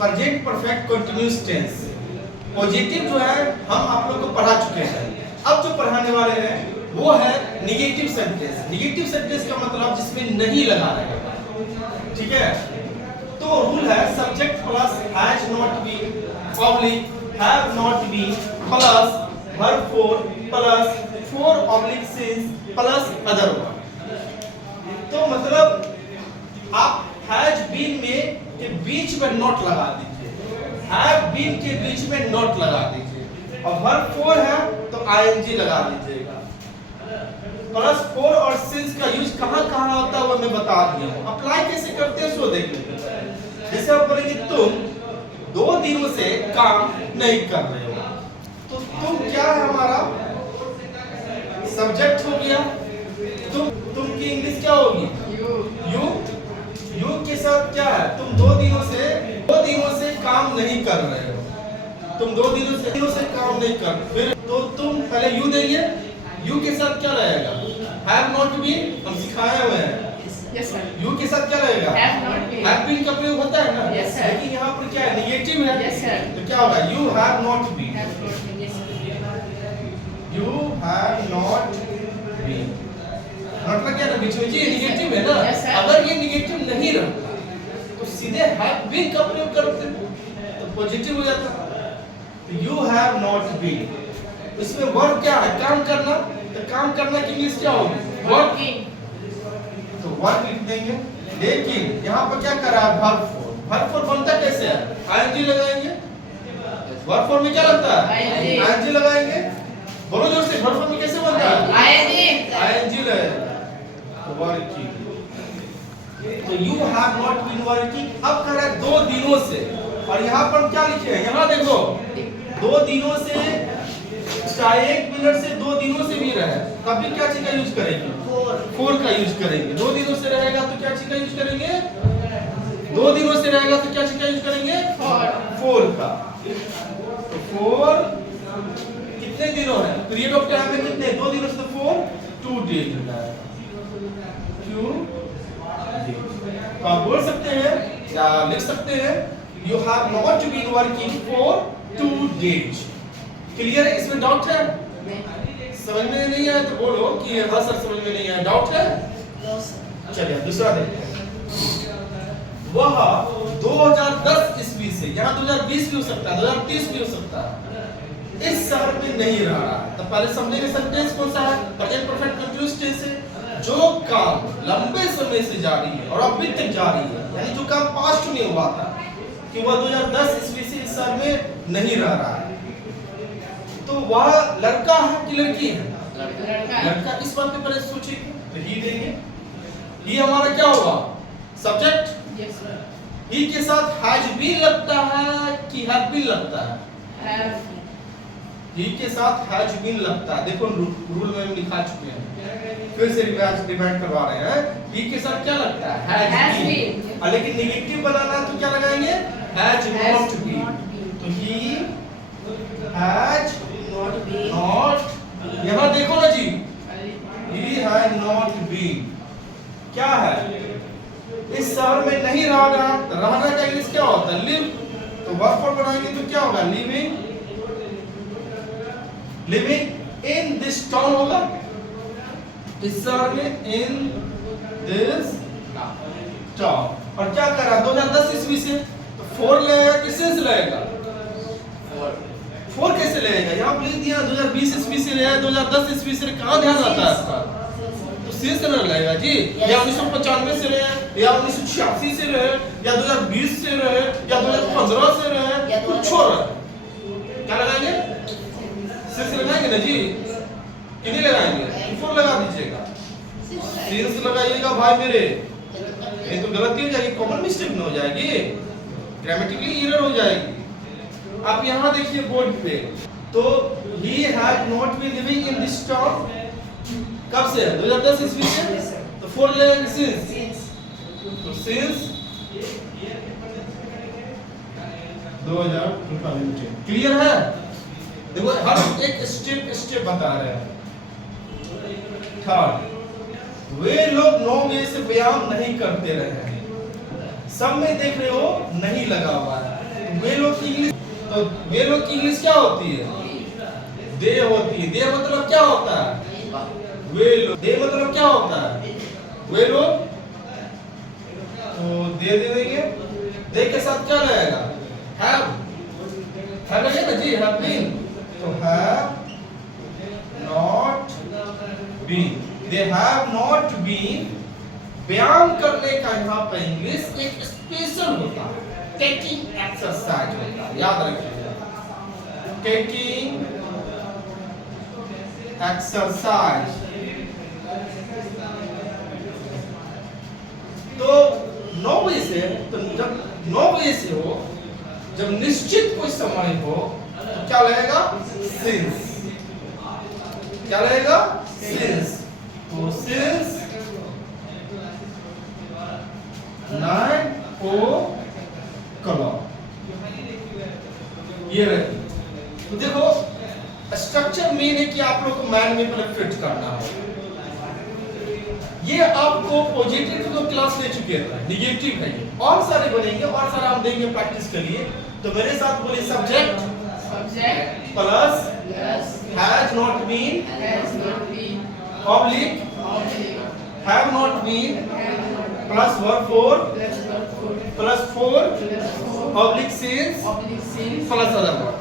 Present perfect continuous tense. Positive जो है हम आप लोग को पढ़ा चुके हैं। अब जो पढ़ाने वाले हैं वो है निगेटिव सेंटेंस। निगेटिव सेंटेंस का मतलब जिसमें नहीं लगा रहेगा, ठीक है। तो रूल है subject plus has not been oblique have not been plus verb four plus four oblique since plus other one. तो मतलब आप हैज बीन में के बीच में नॉट लगा दीजिए, हैव बीन के बीच में नॉट लगा दीजिए, और वर्ब फोर है तो आईएनजी लगा दीजिएगा। प्लस फोर और सिंस का यूज कहां-कहां होता है वो मैं बता दिया हूं। अप्लाई कैसे करते हैं सो देख लेते हैं। जैसे आप बोलेंगे तुम 2 दिनों से काम नहीं कर रहे हो, तो तुम क्या है हमारा सब्जेक्ट हो गया। तुम की इंग्लिश क्या होगी? यू के साथ क्या है? तुम 2 दिनों से काम नहीं कर रहे हो। तुम 2 दिनों से काम नहीं कर, फिर तो तुम पहले यू देंगे, यू के साथ क्या रहेगा? हैव नॉट बीन, हम सिखाए हुए हैं। Yes sir. यू के साथ क्या रहेगा? Have not been. Have been का प्रयोग होता है ना? Yes sir. लेकिन यहाँ पर क्या है? नेगेटिव है। Yes sir. तो क्या होगा? You have not been. Have not been. Yes sir. You have not been. मतलब क्या है? बीच में ये नेगेटिव है ना? Yes, sir. अगर ये नेगेटिव नहीं रहता तो सीधे हैव बीन का प्रयोग करते तो पॉजिटिव हो जाता। तो यू हैव नॉट बीन, इसमें वर्ब क्या है? काम करना। तो काम करना की इंग्लिश क्या होगी? वर्किंग। तो वर्क लिख देंगे। लेकिन यहाँ पर क्या कर रहा है? Verb four. वर्ब फोर बनता कैसे है? आईएनजी लगाएंगे। वर्ब फोर में क्या लगता है? ING। आईएनजी लगाएंगे। बोलो जोर से, वर्ब फोर में कैसे बनता है? आईएनजी। आईएनजी लगेगा। तो वर्किंग। तो you have not been working. अब कर रहा है 2 दिनों से, और यहाँ पर क्या लिखे हैं? यहाँ देखो 2 दिनों से, चाहे 1 मिनट से 2 दिनों से भी रहे, तभी क्या चीज का यूज करेंगे? फोर का यूज करेंगे। 2 दिनों से रहेगा तो क्या चीज का यूज करेंगे? 2 दिनों से रहेगा तो क्या चीज का यूज करेंगे? फोर का। तो फोर कितने दिनों है? पीरियड ऑफ टाइम में कितने? 2 दिनों से 4 2 डेज होता है। तो आप बोल सकते हैं या लिख सकते हैं you have not been working for 2 days. Clear है? इसमें डाउट है? समझ में नहीं आया तो बोलो कि हाँ सर समझ में नहीं आया। डाउट है? चलिए दूसरा देखते हैं। वह 2010 ईस्वी से, यहाँ 2020 भी हो सकता है, 2030 भी हो सकता है, इस शहर में नहीं रह रहा। तो पहले समझेंगे सेंटेंस कौन सा है? प्रेजेंट परफेक्ट कंटीन्यूअस टेंस है। जो काम लंबे समय से जारी है और अभी तक जारी है, यानी जो काम पास्ट में हुआ था कि वह 2010 ईस्वी से इस शहर में नहीं रह रहा है। तो वह लड़का है कि लड़की है? लड़का। इस बात पे पहले सोचिए। तो ही देंगे। ही हमारा क्या होगा? सब्जेक्ट। Yes sir. ही के साथ हैज बीन लगता है कि हैव बीन लगता है? हैव। ही के साथ हैज बीन लगता है। देखो रूल में हम लिखा चुके हैं, फिर से रिवाइज करवा रहे हैं। ही के साथ क्या लगता है? Has been. लेकिन नेगेटिव बनाना है तो क्या लगाएंगे? Has not been. तो ही हैज नॉट। यहाँ देखो ना जी, ही हैज नॉट बीन क्या है? इस शहर में नहीं रहा। रहना का इंग्लिश क्या होता है? लिव। तो वर्ब फॉर्म बनाएंगे तो क्या होगा? लिविंग इन दिस टाउन होगा। इस शहर में इन दिस टाउन। और क्या कर रहा? 2010 ईस्वी से। तो 4 लगेगा कि सिंस लगेगा? 4 कैसे लगेगा? यहाँ लिख दिया 2020 ईस्वी से रहे, 2010 ईस्वी से कहाँ ध्यान आता है इसका? तो सिंस न लगेगा जी। या 1995 से रहे, या 1986 से रहे, या 2020 से रहे, या 2015 से रहे, कुछ छोड़ रहे। क्या लगाएंगे? सिंस लगाएंगे ना जी। कितनी लगाएंगे? 4 लगा दीजिएगा। सिंस लगाइएगा भाई मेरे, ये तो गलती हो जाएगी, कॉमन मिस्टेक न हो जाएगी, ग्रामेटिकली एरर हो जाएगी। आप यहाँ देखिए बोर्ड पे, तो he had not been living in this town कब से? 2010 ईस्वी से। तो 4 लगेगा since। तो since 2010। क्लियर है? देखो हर एक स्टेप बता रहे हैं। थर्ड, वे लोग 9 बजे से व्यायाम नहीं करते रहे हैं। सब में देख रहे हो नहीं लगा हुआ है। वे लोग की इंग्लिश, तो वे लोग की इंग्लिश क्या होती है? दे होती है। दे मतलब क्या होता है? वे लोग। दे मतलब क्या होता है? वे लोग। तो दे देंगे, दे के साथ क्या रहेगा? हैव लगेगा जी, हैव बीन। तो have not been, they have not been. व्यायाम करने का यहाँ पर इंग्लिश एक स्पेशल होता है, टेकिंग एक्सरसाइज होता है, याद रखिएगा, टेकिंग एक्सरसाइज। तो 9 बजे से, तो जब 9 बजे से हो, जब निश्चित कोई समय हो, तो क्या लगेगा? सिंस। क्या लगेगा? सिंस। तो सिंस 9 o'clock, ये रहे। तो देखो स्ट्रक्चर मेन है कि आप लोग को माइंड में पहले फिट करना हो। ये आपको पॉजिटिव तो क्लास ले चुके हैं, नेगेटिव है ये, और सारे बनेंगे, और सारा हम देंगे प्रैक्टिस के लिए। तो मेरे साथ बोलिए, subject plus has not been oblique have not been plus verb for plus 4 oblique since plus other verb.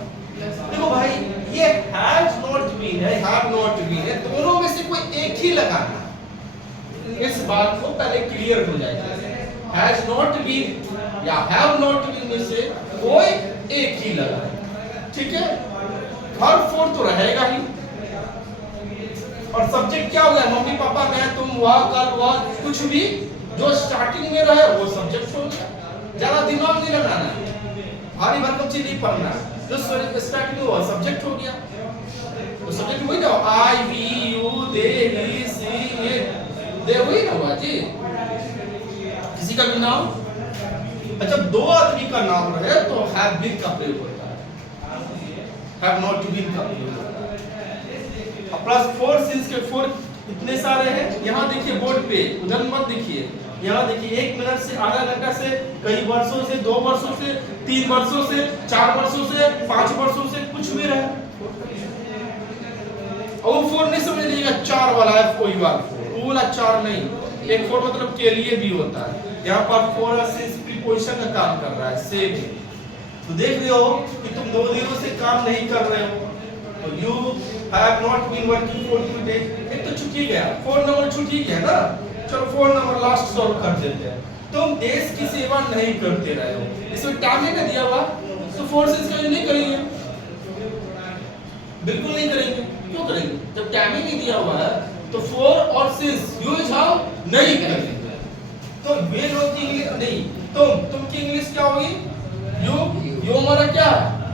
देखो भाई, ये हैज नॉट बीन है, हैव नॉट बीन है, दोनों में से कोई एक ही लगाना। इस बात को पहले क्लियर हो जाएगा। हैज नॉट बीन या हैव नॉट बीन में से कोई एक ही लगाना, ठीक है? हर 4 तो रहेगा ही। और सब्जेक्ट क्या होगा? मम्मी पापा, मैं, तुम, वह, कल, वह, कुछ भी जो स्टार्टिंग में रहे वो सब्जेक्ट हो गया। ज्यादा दिमाग नहीं लगाना, भारी भरकम चीज नहीं पढ़ना। जो स्टार्टिंग में हुआ सब्जेक्ट हो गया, तो सब्जेक्ट वही ना, आई, वी, यू, दे, ही, सी, ये दे वही ना हुआ जी। किसी का भी नाम, अच्छा 2 आदमी का नाम रहे तो हैव बीन का प्रयोग होता है, हैव नॉट बीन का प्रयोग होता है। प्लस 4 सिंस के 4 इतने सारे हैं। यहाँ देखिए बोर्ड पे, उधर मत देखिए, यहाँ देखिए 1 मिनट से, आधा घंटा से, कई वर्षों से, 2 वर्षों से, 3 वर्षों से, 4 वर्षों से, 5 वर्षों से, कुछ भी रहे। और 4 नहीं समझ लीजिएगा 4 वाला है, कोई बात वो वाला 4 नहीं, एक 4 मतलब के लिए भी होता है। यहाँ पर 4 सिंस प्रीपोजिशन का काम कर रहा है, सेम। तो देख रहे हो कि तुम 2 दिनों से काम नहीं कर रहे हो। तो you have not been working for 2 days, एक तो छूट ही गया, 4 नंबर छूट ही गया ना। चलो 4 नंबर लास्ट सॉल्व कर देते हैं। तुम देश की सेवा नहीं करते रहे हो, इसमें टाइम नहीं ना दिया हुआ, तो 4 सिंस का यूज नहीं करेंगे, बिल्कुल नहीं करेंगे। क्यों करेंगे? जब टाइम ही नहीं दिया हुआ है तो 4 और सिंस यूज हम नहीं करेंगे। तो वे लोग की इंग्लिश नहीं, तुम की इंग्लिश क्या होगी? यू हमारा क्या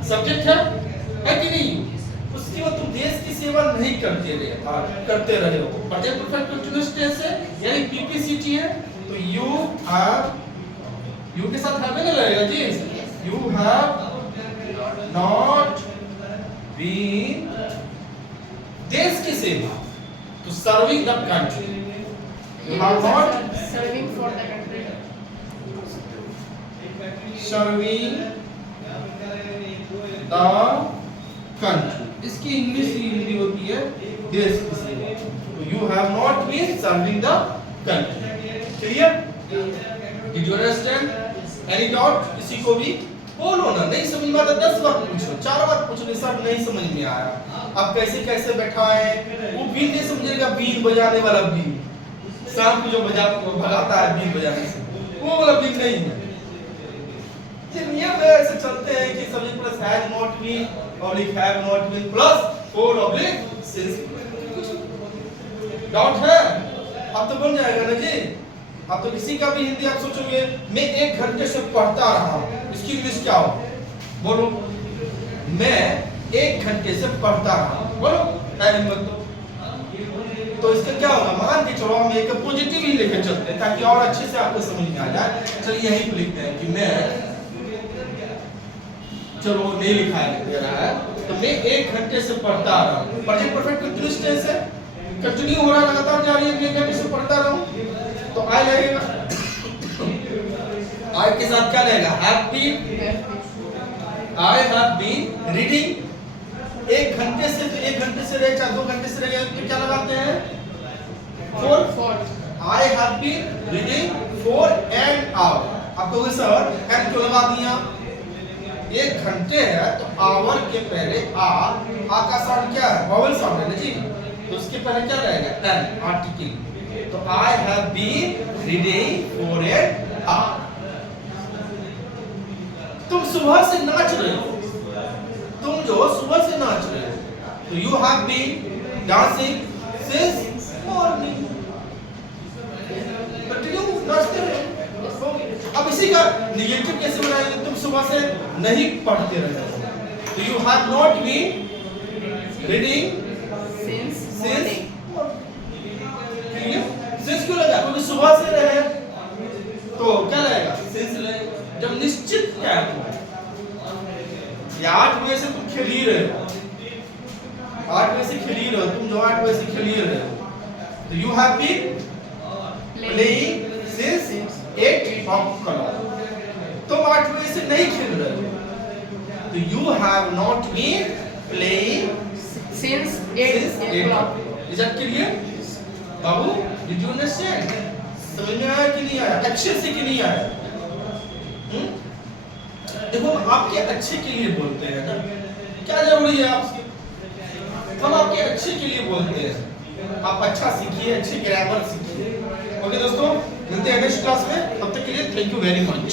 सब्जेक्ट है कि नहीं? उसके बाद तुम देश की सेवा नहीं करते रहे हो, प्रेजेंट परफेक्ट कंटीन्यूअस टेंस है, यानी पीपीसीटी है। तो यू के साथ हैव नहीं लगेगा जी। यू हैव नॉट बीन देश की सेवा, तो serving the country. You have not serving for the country, serving the country. इसकी इंग्लिश हिंदी होती है देश की सेवा। तो you have not been serving the country. Clear? Did you understand? Any doubt? किसी को भी बोलो ना, नहीं समझ में आता 10 बार पूछो, 4 बार पूछो, नहीं सर नहीं समझ में आया। अब कैसे कैसे बैठाएं? वो बीन नहीं समझेगा, बीन बजाने वाला बीन, शाम को जो भगाता है बीन बजाने से, वो वाला बीन नहीं है। ये नियम है, ऐसे चलते हैं कि subject plus has not been oblique have not been plus 4 oblique since. Doubt है? अब तो बन जाएगा ना जी। अब तो किसी का भी हिंदी आप सोचोगे मैं 1 घंटे से पढ़ता रहा हूं, इसकी इंग्लिश क्या हो? बोलो, मैं 1 घंटे से पढ़ता रहा हूं, बोलो है हिम्मत। तो इसका क्या होगा? मान के चलो हम एक पॉजिटिव ही लेकर चलते हैं ताकि और अच्छे से आपको समझ में आ जाए। चलिए यहीं पे लिखते हैं कि मैं, चलो नहीं लिखा है, तो मैं 1 घंटे से पढ़ता रहा हूं। प्रेजेंट परफेक्ट कंटीन्यूअस टेंस है, कंटिन्यू हो रहा है, लगातार जारी है, 1 घंटे से पढ़ता रहा हूं। तो आई लगेगा, आई के साथ क्या लगेगा? Have been. I have been reading. 1 घंटे से तो 1 घंटे से रहे, चाहे 2 घंटे से रहे, तो क्या लगाते हैं? for। I have been reading for an hour। आप कहोगे सर एन क्यों लगा दिया? 1 घंटे है तो आवर के पहले आ का साउंड क्या है? वॉवेल साउंड है ना जी, तो उसके पहले क्या रहेगा? An, article. तो I have been reading for an hour. तुम सुबह से नाच रहे हो, तुम जो सुबह से नाच रहे हो, तो you have been dancing since morning. Continue नाचते रहे। अब इसी का निगेटिव कैसे बनाएंगे? तुम सुबह से नहीं पढ़ते रहे हो, तो you have not been reading Since since morning. Since क्यों लगा? क्योंकि सुबह से रहे, तो क्या लगेगा? सिंस लगेगा। जब निश्चित क्या है, 8 बजे से तुम खेल ही रहे हो, 8 बजे से खेल ही रहे हो, तुम जो 8 बजे से खेल ही रहे हो, तो you have been playing since 8 o'clock। तुम 8 बजे से नहीं खेल रहे हो, तो you have not been playing Since since 8 8 o'clock. o'clock। Is that clear? बाबू, did you understand? समझ में आया कि नहीं आया? अच्छे से कि नहीं आया? देखो हम आपके अच्छे के लिए बोलते हैं ना, क्या जरूरी है आपसे? हम आपके अच्छे के लिए बोलते हैं, आप अच्छा सीखिए, अच्छे ग्रामर सीखिए। ओके दोस्तों, मिलते हैं नेक्स्ट क्लास में, तब तक के लिए थैंक यू वेरी मच।